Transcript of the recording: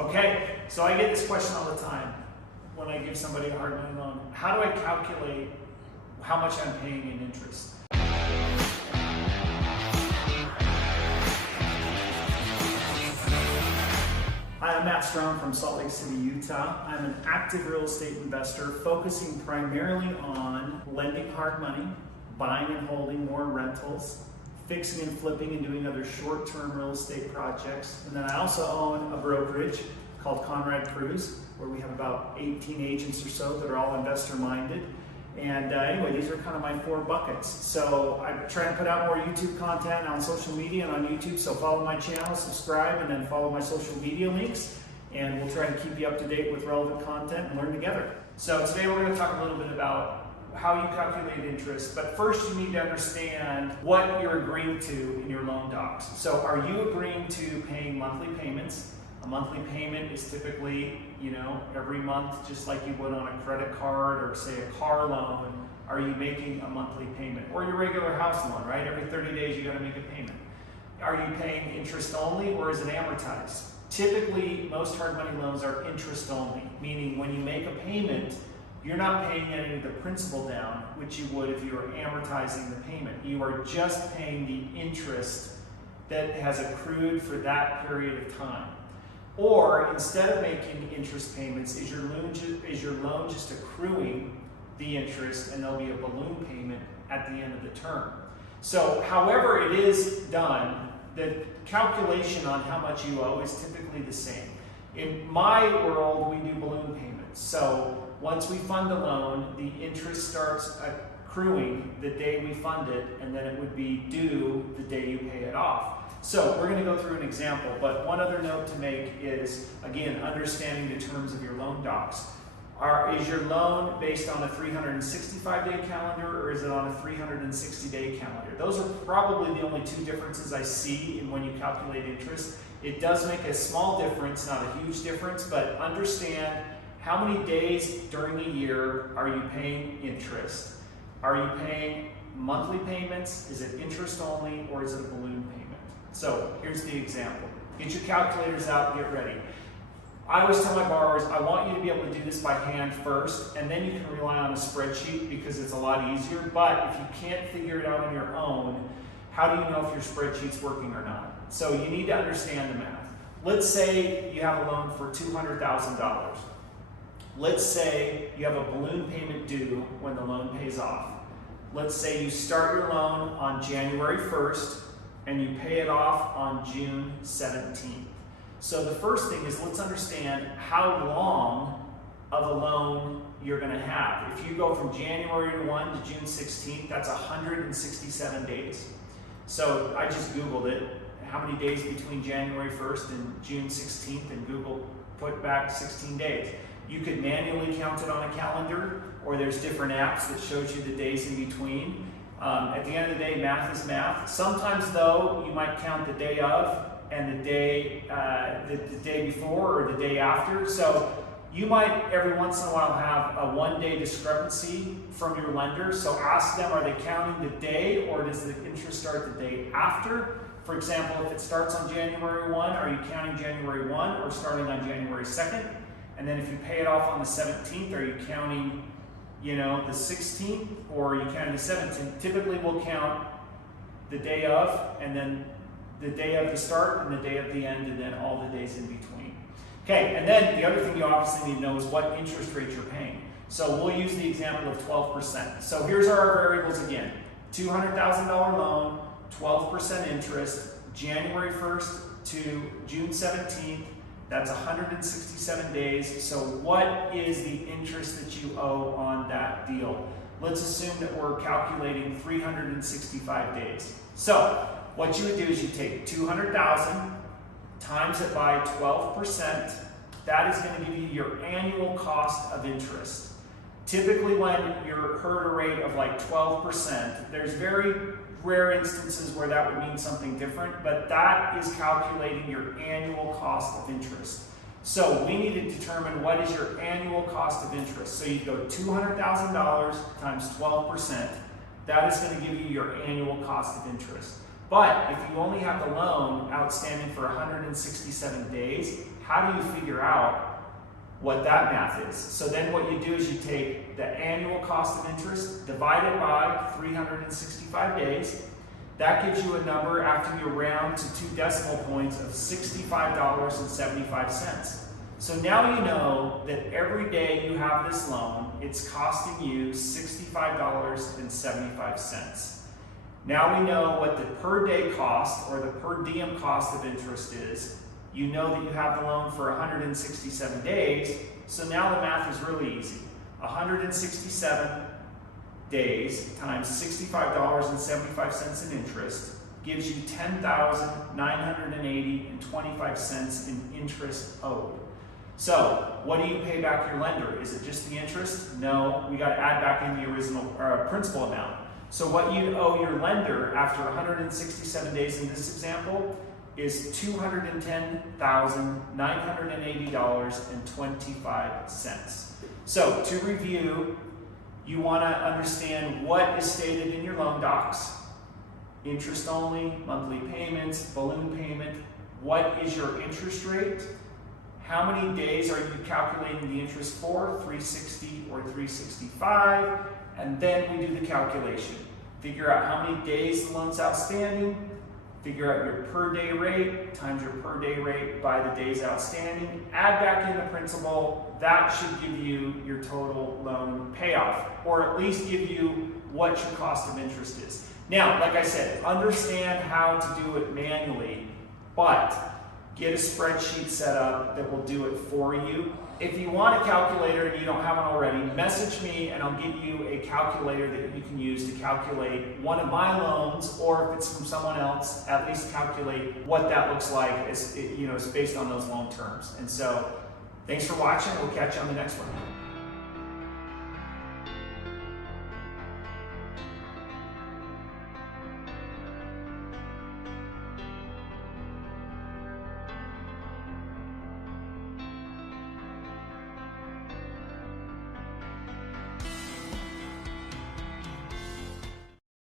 Okay, so I get this question all the time when I give somebody a hard money loan. How do I calculate how much I'm paying in interest? Hi, I'm Matt Strong from Salt Lake City, Utah. I'm an active real estate investor focusing primarily on lending hard money, buying and holding more rentals, fixing and flipping and doing other short-term real estate projects. And then I also own a brokerage called Conrad, Cruz, where we have about 18 agents or so that are all investor-minded. And anyway, these are kind of my 4 buckets. So I try and put out more YouTube content on social media and on YouTube, so follow my channel, subscribe, and then follow my social media links. And we'll try to keep you up to date with relevant content and learn together. So today we're going to talk a little bit about how you calculate interest, but first you need to understand what you're agreeing to in your loan docs. So are you agreeing to paying monthly payments? A monthly payment is typically, every month, just like you would on a credit card or say a car loan. Are you making a monthly payment? Or your regular house loan, right? Every 30 days you got to make a payment. Are you paying interest only or is it amortized? Typically, most hard money loans are interest only, meaning when you make a payment, you're not paying any of the principal down, which you would if you were amortizing the payment. You are just paying the interest that has accrued for that period of time. Or instead of making interest payments, is your loan just accruing the interest and there'll be a balloon payment at the end of the term. So however it is done, the calculation on how much you owe is typically the same. In my world, we do balloon payments. So once we fund a loan, the interest starts accruing the day we fund it, and then it would be due the day you pay it off. So we're going to go through an example, but one other note to make is, again, understanding the terms of your loan docs. Is your loan based on a 365-day calendar, or is it on a 360-day calendar? Those are probably the only 2 differences I see in when you calculate interest. It does make a small difference, not a huge difference, but understand how many days during a year are you paying interest? Are you paying monthly payments? Is it interest only, or is it a balloon payment? So here's the example. Get your calculators out, get ready. I always tell my borrowers, I want you to be able to do this by hand first, and then you can rely on a spreadsheet because it's a lot easier. But if you can't figure it out on your own, how do you know if your spreadsheet's working or not? So you need to understand the math. Let's say you have a loan for $200,000. Let's say you have a balloon payment due when the loan pays off. Let's say you start your loan on January 1st and you pay it off on June 17th. So the first thing is, let's understand how long of a loan you're going to have. If you go from January 1 to June 16th, that's 167 days. So I just Googled it. How many days between January 1st and June 16th, and Google put back 16 days. You could manually count it on a calendar, or there's different apps that shows you the days in between. At the end of the day, math is math. Sometimes, though, you might count the day of and the day before or the day after. So you might every once in a while have a 1-day discrepancy from your lender. So ask them, are they counting the day, or does the interest start the day after? For example, if it starts on January 1, are you counting January 1 or starting on January 2nd? And then if you pay it off on the 17th, are you counting the 16th, or are you counting the 17th? Typically we'll count the day of, and then the day of the start, and the day of the end, and then all the days in between. Okay, and then the other thing you obviously need to know is what interest rate you're paying. So we'll use the example of 12%. So here's our variables again. $200,000 loan, 12% interest, January 1st to June 17th, that's 167 days. So what is the interest that you owe on that deal? Let's assume that we're calculating 365 days. So what you would do is you take 200,000 times it by 12%. That is going to give you your annual cost of interest. Typically when you're heard a rate of like 12%, there's very rare instances where that would mean something different, but that is calculating your annual cost of interest. So we need to determine what is your annual cost of interest. So you go $200,000 times 12%. That is going to give you your annual cost of interest. But if you only have the loan outstanding for 167 days, how do you figure out what that math is? So then what you do is you take the annual cost of interest, divide it by 365 days. That gives you a number after you round to 2 decimal points of $65.75. So now you know that every day you have this loan, it's costing you $65.75. Now we know what the per day cost or the per diem cost of interest is. You know that you have the loan for 167 days, so now the math is really easy. 167 days times $65.75 in interest gives you $10,980.25 in interest owed. So, what do you pay back your lender? Is it just the interest? No, we got to add back in the original principal amount. So what you owe your lender after 167 days in this example is $210,980.25. So to review, you want to understand what is stated in your loan docs. Interest only, monthly payments, balloon payment. What is your interest rate? How many days are you calculating the interest for? 360 or 365? And then we do the calculation. Figure out how many days the loan's outstanding, figure out your per day rate, times your per day rate by the days outstanding, add back in the principal. That should give you your total loan payoff, or at least give you what your cost of interest is. Now, like I said, understand how to do it manually, but get a spreadsheet set up that will do it for you. If you want a calculator and you don't have one already, message me and I'll give you a calculator that you can use to calculate one of my loans, or if it's from someone else, at least calculate what that looks like as, it's based on those loan terms. And so, thanks for watching. We'll catch you on the next one.